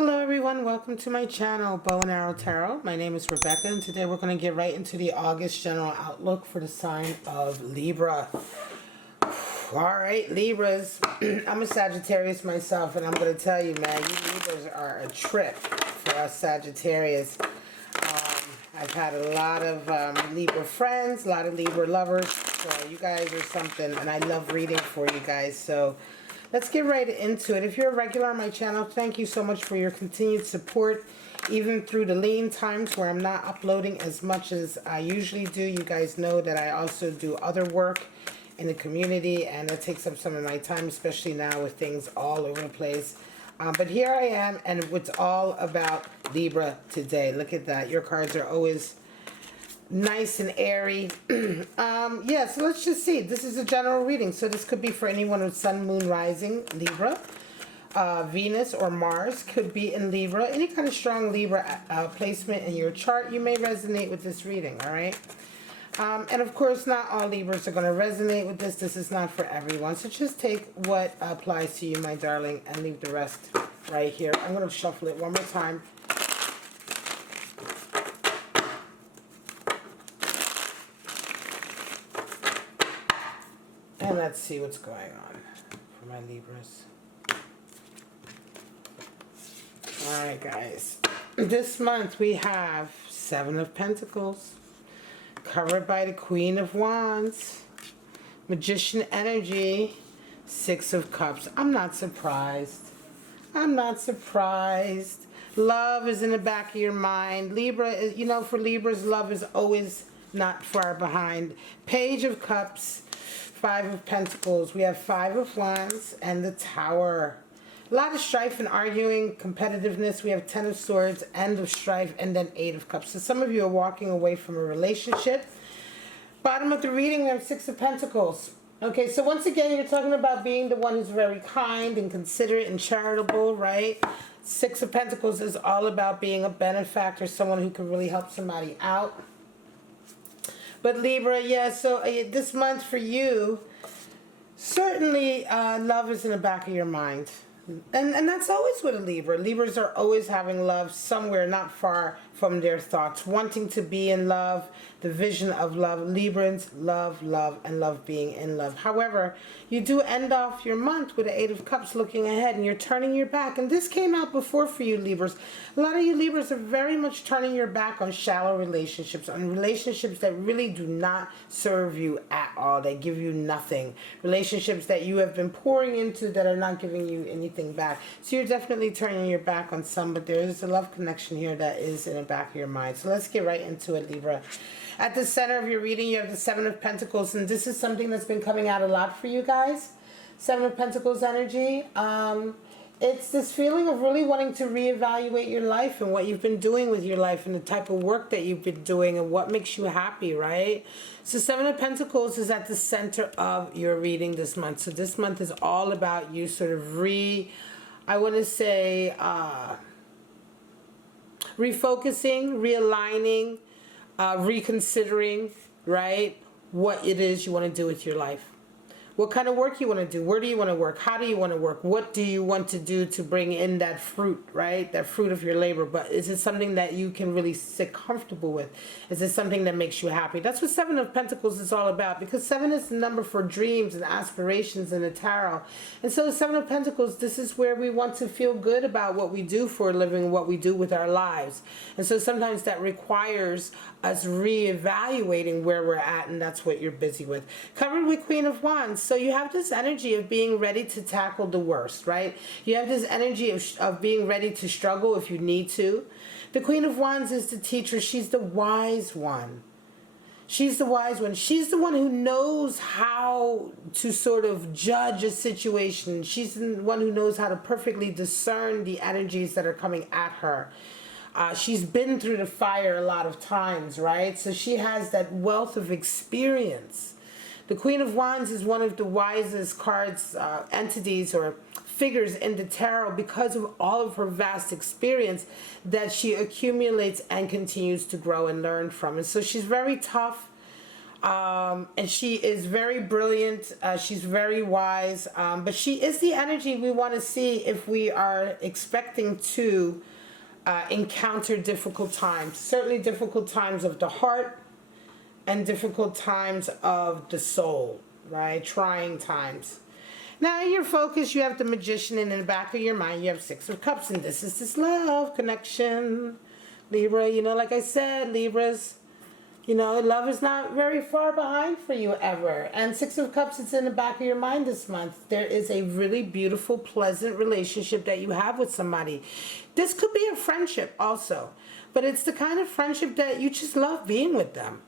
Hello everyone, welcome to my channel, Bow and Arrow Tarot. My name is Rebecca and today we're going to get right into the August general outlook for the sign of Libra. Alright, Libras. I'm a Sagittarius myself and I'm going to tell you, man, you Libras are a trip for us Sagittarius. I've had a lot of Libra friends, a lot of Libra lovers, so you guys are something, and I love reading for you guys, so let's get right into it. If you're a regular on my channel, thank you so much for your continued support, even through the lean times where I'm not uploading as much as I usually do. You guys know that I also do other work in the community, and it takes up some of my time, especially now with things all over the place. But here I am, and it's all about Libra today. Look at that. Your cards are always nice and airy. Yeah, so let's just see. This is a general reading, so this could be for anyone with Sun, Moon, Rising, Libra. Venus or Mars could be in Libra. Any kind of strong Libra placement in your chart, you may resonate with this reading, all right? And of course, not all Libras are going to resonate with this. This is not for everyone. So just take what applies to you, my darling, and leave the rest right here. I'm going to shuffle it one more time. And let's see what's going on for my Libras. Alright, guys. This month we have Seven of Pentacles, covered by the Queen of Wands, Magician energy, Six of Cups. I'm not surprised. I'm not surprised. Love is in the back of your mind. Libra is, you know, for Libras, love is always not far behind. Page of Cups, Five of Pentacles. We have Five of Wands and the Tower. A lot of strife and arguing, competitiveness. We have Ten of Swords, End of Strife, and then Eight of Cups. So some of you are walking away from a relationship. Bottom of the reading, we have Six of Pentacles. Okay, so once again, you're talking about being the one who's very kind and considerate and charitable, right? Six of Pentacles is all about being a benefactor, someone who can really help somebody out. But Libra, yeah, so this month for you, certainly love is in the back of your mind. And that's always with a Libra. Libras are always having love somewhere not far from their thoughts, wanting to be in love, the vision of love. Librans love, and love being in love. However, you do end off your month with the Eight of Cups looking ahead, and you're turning your back. And this came out before for you Libras. A lot of you Libras are very much turning your back on shallow relationships, on relationships that really do not serve you at all. They give you nothing. Relationships that you have been pouring into that are not giving you anything back. So you're definitely turning your back on some, but there is a love connection here that is in the back of your mind. So let's get right into it, Libra. At the center of your reading, you have the Seven of Pentacles, and this is something that's been coming out a lot for you guys. Seven of Pentacles energy. It's this feeling of really wanting to reevaluate your life and what you've been doing with your life and the type of work that you've been doing and what makes you happy, right? So Seven of Pentacles is at the center of your reading this month. So this month is all about you sort of refocusing, realigning, reconsidering, right, what it is you want to do with your life. What kind of work you want to do? Where do you want to work? How do you want to work? What do you want to do to bring in that fruit, right? That fruit of your labor. But is it something that you can really sit comfortable with? Is it something that makes you happy? That's what Seven of Pentacles is all about, because seven is the number for dreams and aspirations in the tarot. And so Seven of Pentacles, this is where we want to feel good about what we do for a living, what we do with our lives. And so sometimes that requires us reevaluating where we're at, and that's what you're busy with. Covered with Queen of Wands. So you have this energy of being ready to tackle the worst, right? You have this energy of being ready to struggle if you need to. The Queen of Wands is the teacher. She's the wise one. She's the wise one. She's the one who knows how to sort of judge a situation. She's the one who knows how to perfectly discern the energies that are coming at her. She's been through the fire a lot of times, right? So she has that wealth of experience. The Queen of Wands is one of the wisest cards, entities, or figures in the tarot because of all of her vast experience that she accumulates and continues to grow and learn from. And so she's very tough. And she is very brilliant. She's very wise. But she is the energy we want to see if we are expecting to encounter difficult times. Certainly difficult times of the heart and difficult times of the soul, right? Trying times. Now, in your focus, you have the Magician, and in the back of your mind, you have Six of Cups, and this is this love connection. Libra, like I said, Libras, love is not very far behind for you ever. And Six of Cups is in the back of your mind this month. There is a really beautiful, pleasant relationship that you have with somebody. This could be a friendship also, but it's the kind of friendship that you just love being with them.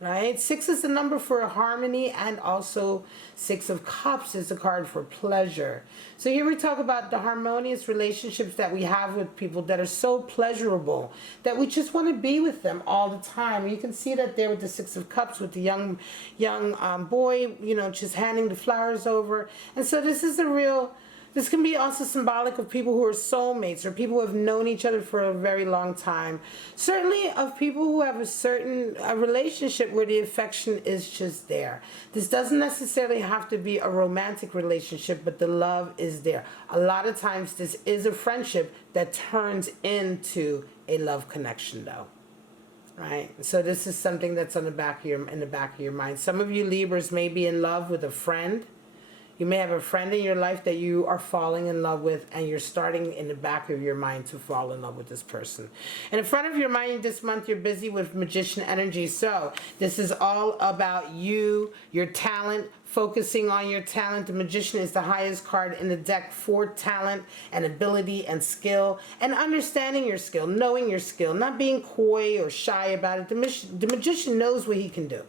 Right? 6 is the number for harmony, and also Six of Cups is the card for pleasure. So here we talk about the harmonious relationships that we have with people that are so pleasurable that we just want to be with them all the time. You can see that there with the Six of Cups with the young boy, just handing the flowers over. And so this can be also symbolic of people who are soulmates, or people who have known each other for a very long time. Certainly of people who have a relationship where the affection is just there. This doesn't necessarily have to be a romantic relationship, but the love is there. A lot of times this is a friendship that turns into a love connection though. Right? So this is something that's in the back of your mind. Some of you Libras may be in love with a friend. You may have a friend in your life that you are falling in love with, and you're starting in the back of your mind to fall in love with this person. And in front of your mind this month, you're busy with Magician energy. So this is all about you, your talent, focusing on your talent. The Magician is the highest card in the deck for talent and ability and skill, and understanding your skill, knowing your skill, not being coy or shy about it. The Magician knows what he can do.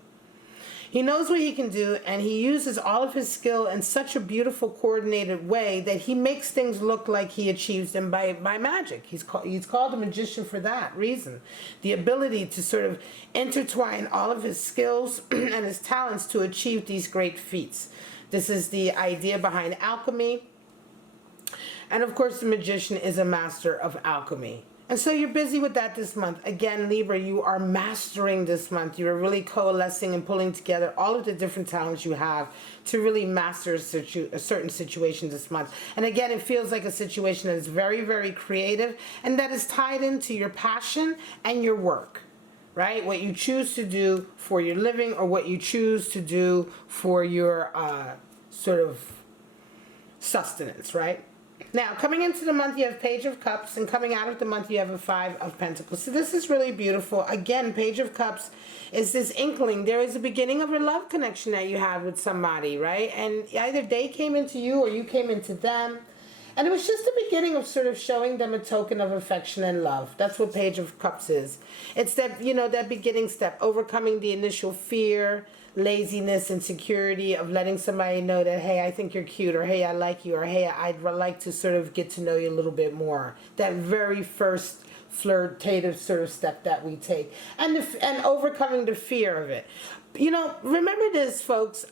He knows what he can do, and he uses all of his skill in such a beautiful, coordinated way that he makes things look like he achieves them by magic. He's called a magician for that reason. The ability to sort of intertwine all of his skills and his talents to achieve these great feats. This is the idea behind alchemy. And of course, the magician is a master of alchemy. And so you're busy with that this month. Again, Libra, you are mastering this month. You're really coalescing and pulling together all of the different talents you have to really master a certain situation this month. And again, it feels like a situation that is very, very creative and that is tied into your passion and your work, right? What you choose to do for your living, or what you choose to do for your sort of sustenance, right? Now, coming into the month, you have Page of Cups, and coming out of the month, you have a Five of Pentacles. So this is really beautiful. Again, Page of Cups is this inkling. There is a beginning of a love connection that you have with somebody, right? And either they came into you or you came into them. And it was just the beginning of sort of showing them a token of affection and love. That's what Page of Cups is. It's that, that beginning step, overcoming the initial fear, laziness, insecurity of letting somebody know that, hey, I think you're cute, or hey, I like you, or hey, I'd like to sort of get to know you a little bit more. That very first flirtative sort of step that we take, and overcoming the fear of it. Remember this, folks.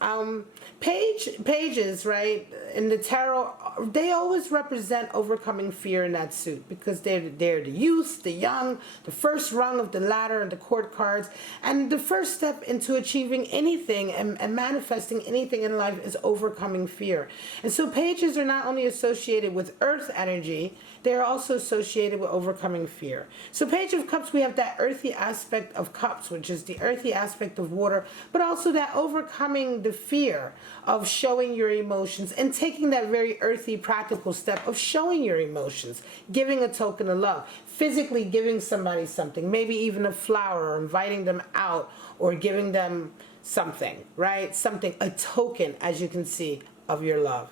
Pages, right, in the tarot, they always represent overcoming fear in that suit, because they're the youth, the young, the first rung of the ladder and the court cards, and the first step into achieving anything and manifesting anything in life is overcoming fear. And so pages are not only associated with earth energy, they are also associated with overcoming fear. So Page of Cups, we have that earthy aspect of cups, which is the earthy aspect of water, but also that overcoming the fear of showing your emotions and taking that very earthy, practical step of showing your emotions, giving a token of love, physically giving somebody something, maybe even a flower, or inviting them out, or giving them something, right? Something, a token, as you can see, of your love.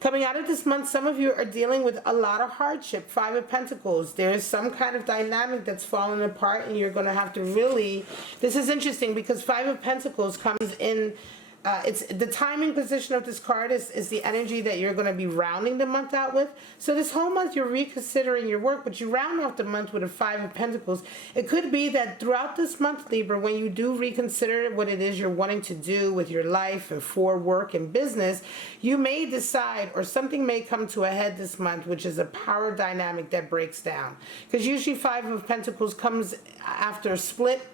Coming out of this month, some of you are dealing with a lot of hardship. Five of Pentacles. There is some kind of dynamic that's falling apart, and you're going to have to really... This is interesting because Five of Pentacles comes in... it's the timing position of this card is the energy that you're going to be rounding the month out with. So this whole month you're reconsidering your work, but you round off the month with a Five of Pentacles. It could be that throughout this month, Libra, when you do reconsider what it is you're wanting to do with your life and for work and business, you may decide, or something may come to a head this month, which is a power dynamic that breaks down. Because usually Five of Pentacles comes after a split,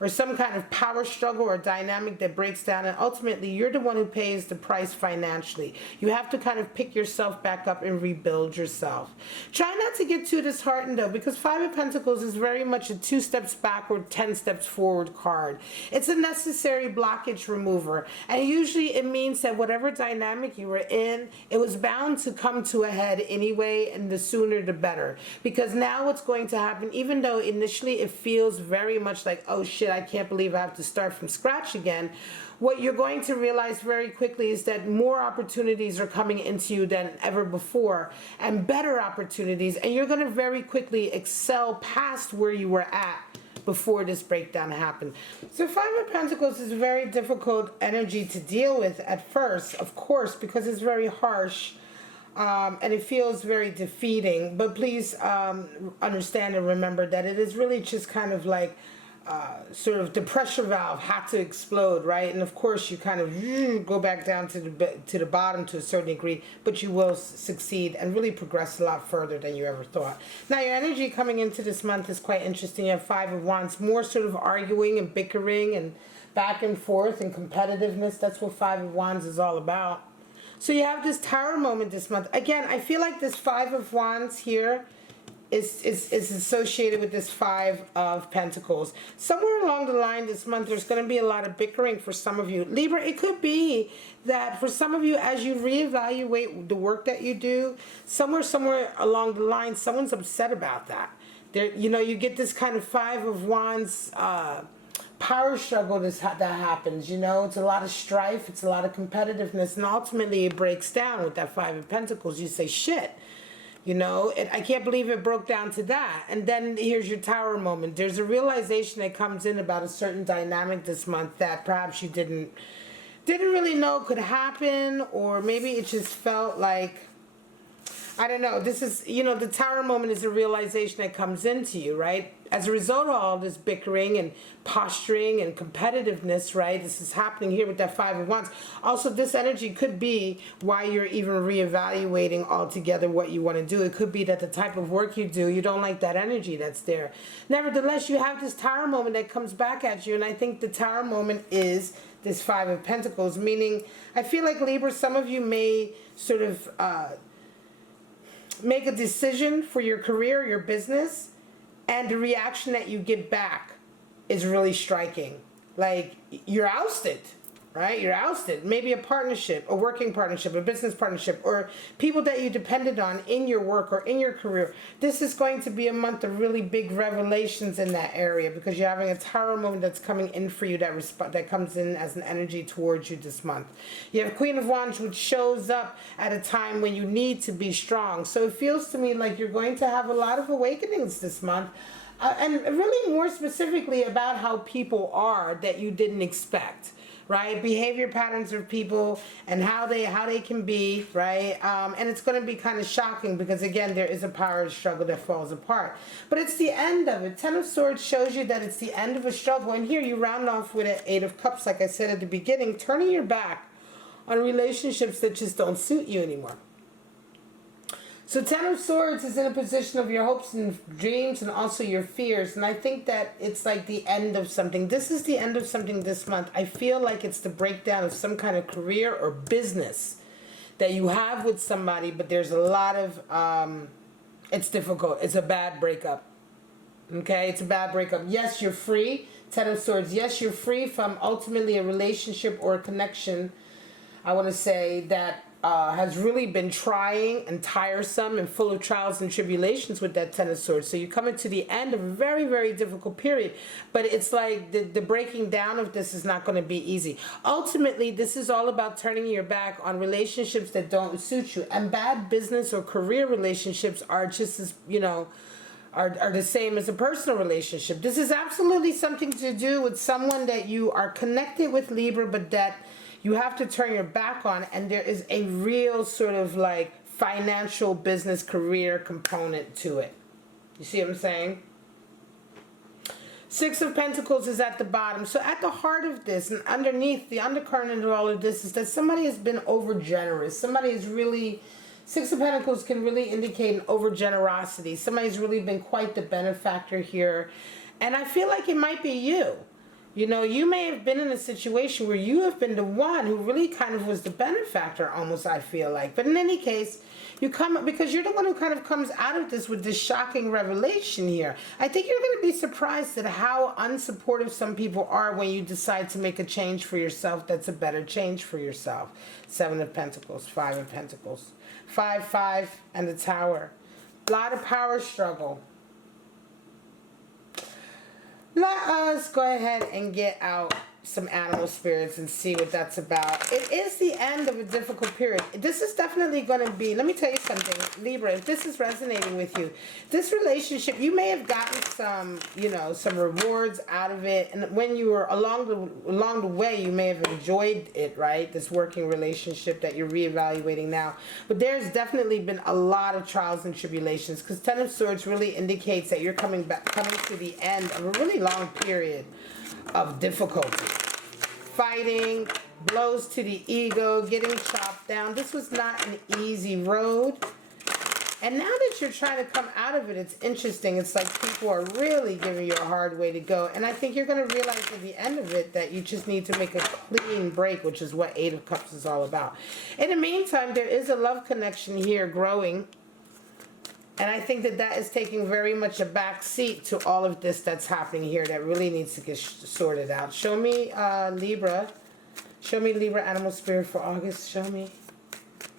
or some kind of power struggle or dynamic that breaks down, and ultimately you're the one who pays the price financially. You have to kind of pick yourself back up and rebuild yourself. Try not to get too disheartened though, because Five of Pentacles is very much a 2 steps backward, 10 steps forward card. It's a necessary blockage remover, and usually it means that whatever dynamic you were in, it was bound to come to a head anyway, and the sooner the better. Because now what's going to happen, even though initially it feels very much like, oh shit, I can't believe I have to start from scratch again, what you're going to realize very quickly is that more opportunities are coming into you than ever before, and better opportunities, and you're going to very quickly excel past where you were at before this breakdown happened. So Five of Pentacles is a very difficult energy to deal with at first, of course, because it's very harsh. And it feels very defeating, but please understand and remember that it is really just kind of like sort of the pressure valve had to explode, right? And of course you kind of go back down to the bottom to a certain degree, but you will succeed and really progress a lot further than you ever thought. Now your energy coming into this month is quite interesting. You have Five of Wands, more sort of arguing and bickering and back and forth and competitiveness. That's what Five of Wands is all about. So you have this Tower moment this month. Again, I feel like this Five of Wands here is associated with this Five of Pentacles. Somewhere along the line this month, there's going to be a lot of bickering for some of you. Libra, it could be that for some of you, as you reevaluate the work that you do, somewhere along the line, someone's upset about that. There, you know, you get this kind of Five of Wands power struggle that happens, you know. It's a lot of strife, it's a lot of competitiveness, and ultimately it breaks down with that Five of Pentacles. You say, shit, you know, I can't believe it broke down to that. And then here's your Tower moment. There's a realization that comes in about a certain dynamic this month that perhaps you didn't really know could happen, or maybe it just felt like, I don't know. This is, you know, the Tower moment is a realization that comes into you, right? As a result of all this bickering and posturing and competitiveness, right? This is happening here with that Five of Wands. Also, this energy could be why you're even reevaluating altogether what you want to do. It could be that the type of work you do, you don't like that energy that's there. Nevertheless, you have this Tower moment that comes back at you, and I think the Tower moment is this Five of Pentacles, meaning I feel like Libra, some of you may sort of make a decision for your career, your business, and the reaction that you get back is really striking. Like, you're ousted, right? You're ousted. Maybe a partnership, a working partnership, a business partnership, or people that you depended on in your work or in your career. This is going to be a month of really big revelations in that area, because you're having a Tower moment that's coming in for you that comes in as an energy towards you this month. You have Queen of Wands, which shows up at a time when you need to be strong. So it feels to me like you're going to have a lot of awakenings this month. And really more specifically about how people are that you didn't expect, right? Behavior patterns of people and how they can be, right? And it's going to be kind of shocking because, again, there is a power struggle that falls apart. But it's the end of it. Ten of Swords shows you that it's the end of a struggle. And here you round off with an Eight of Cups, like I said at the beginning, turning your back on relationships that just don't suit you anymore. So Ten of Swords is in a position of your hopes and dreams and also your fears. And I think that it's like the end of something. This is the end of something this month. I feel like it's the breakdown of some kind of career or business that you have with somebody, but there's a lot of, it's difficult. It's a bad breakup. Okay, it's a bad breakup. Yes, you're free. Ten of Swords. Yes, you're free from ultimately a relationship or a connection, I want to say, that has really been trying and tiresome and full of trials and tribulations with that Ten of Swords. So you're coming to the end of a very, very difficult period. But it's like the breaking down of this is not going to be easy. Ultimately, this is all about turning your back on relationships that don't suit you. And bad business or career relationships are just as, you know, are the same as a personal relationship. This is absolutely something to do with someone that you are connected with, Libra, but that you have to turn your back on, and there is a real sort of like financial business career component to it. You see what I'm saying? Six of Pentacles is at the bottom. So at the heart of this and underneath the undercurrent of all of this is that somebody has been over generous. Somebody is really, Six of Pentacles can really indicate an over generosity. Somebody's really been quite the benefactor here. And I feel like it might be you. You know, you may have been in a situation where you have been the one who really kind of was the benefactor, almost, I feel like. But in any case, you come, because you're the one who kind of comes out of this with this shocking revelation here. I think you're going to be surprised at how unsupportive some people are when you decide to make a change for yourself that's a better change for yourself. 7 of Pentacles, 5 of Pentacles. 5, 5, and the Tower. A lot of power struggle. Let us go ahead and get out some animal spirits and see what that's about. It is the end of a difficult period. This is definitely going to be, let me tell you something, Libra, if this is resonating with you, this relationship, you may have gotten some, you know, some rewards out of it. And when you were along the way, you may have enjoyed it, right? This working relationship that you're reevaluating now. But there's definitely been a lot of trials and tribulations, because 10 of Swords really indicates that you're coming to the end of a really long period of difficulty. Fighting, blows to the ego, getting chopped down. This was not an easy road. And now that you're trying to come out of it, it's interesting. It's like people are really giving you a hard way to go. And I think you're going to realize at the end of it that you just need to make a clean break, which is what 8 of Cups is all about. In the meantime, there is a love connection here growing. And I think that that is taking very much a back seat to all of this that's happening here that really needs to get sorted out. Show me Libra. Show me Libra animal spirit for August. Show me.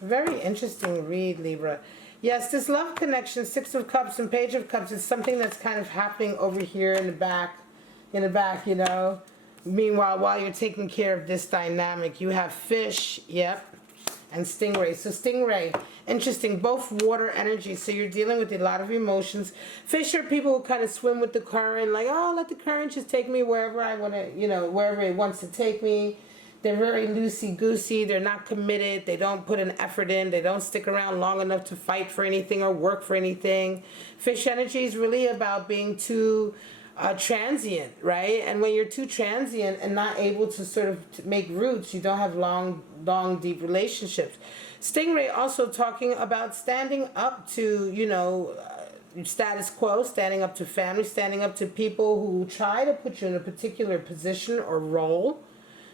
Very interesting read, Libra. Yes, this love connection, 6 of Cups and Page of Cups, is something that's kind of happening over here in the back, you know. Meanwhile, while you're taking care of this dynamic, you have fish, yep, and stingray. So stingray, interesting, both water energy, so you're dealing with a lot of emotions. Fish are people who kind of swim with the current, like, oh, let the current just take me wherever I want to, you know, wherever it wants to take me. They're very loosey-goosey. They're not committed. They don't put an effort in. They don't stick around long enough to fight for anything or work for anything. Fish energy is really about being too transient, right? And when you're too transient and not able to sort of make roots, you don't have long, deep relationships. Stingray also talking about standing up to, you know, status quo, standing up to family, standing up to people who try to put you in a particular position or role,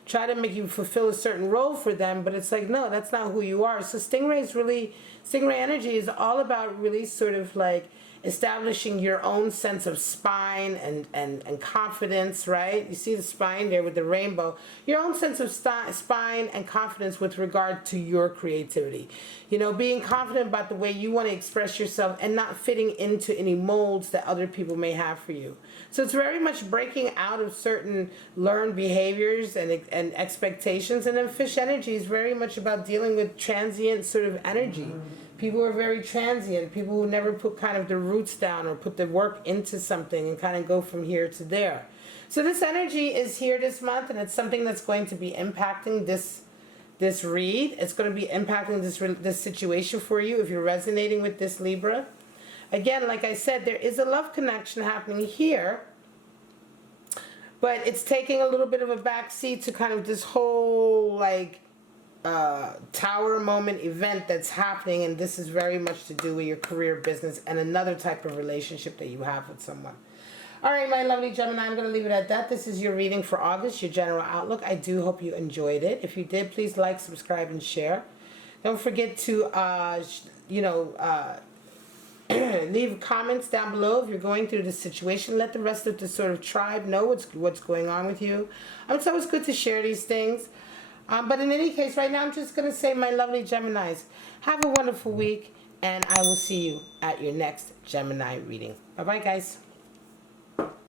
try to make you fulfill a certain role for them, but it's like, no, that's not who you are. So Stingray energy is all about really sort of like establishing your own sense of spine and confidence, right? You see the spine there with the rainbow. Your own sense of spine and confidence with regard to your creativity. You know, being confident about the way you want to express yourself and not fitting into any molds that other people may have for you. So it's very much breaking out of certain learned behaviors and expectations. And then fish energy is very much about dealing with transient sort of energy. People are very transient, people who never put kind of the roots down or put the work into something and kind of go from here to there. So this energy is here this month, and it's something that's going to be impacting this read. It's going to be impacting this situation for you if you're resonating with this, Libra. Again, like I said, there is a love connection happening here, but it's taking a little bit of a backseat to kind of this whole like tower moment event that's happening, and this is very much to do with your career, business, and another type of relationship that you have with someone. All right, my lovely Gemini, I'm going to leave it at that. This is your reading for August, your general outlook. I do hope you enjoyed it. If you did, please like, subscribe, and share. Don't forget to, leave comments down below if you're going through this situation. Let the rest of the sort of tribe know what's going on with you. It's always good to share these things. But in any case, right now, I'm just going to say, my lovely Geminis, have a wonderful week, and I will see you at your next Gemini reading. Bye-bye, guys.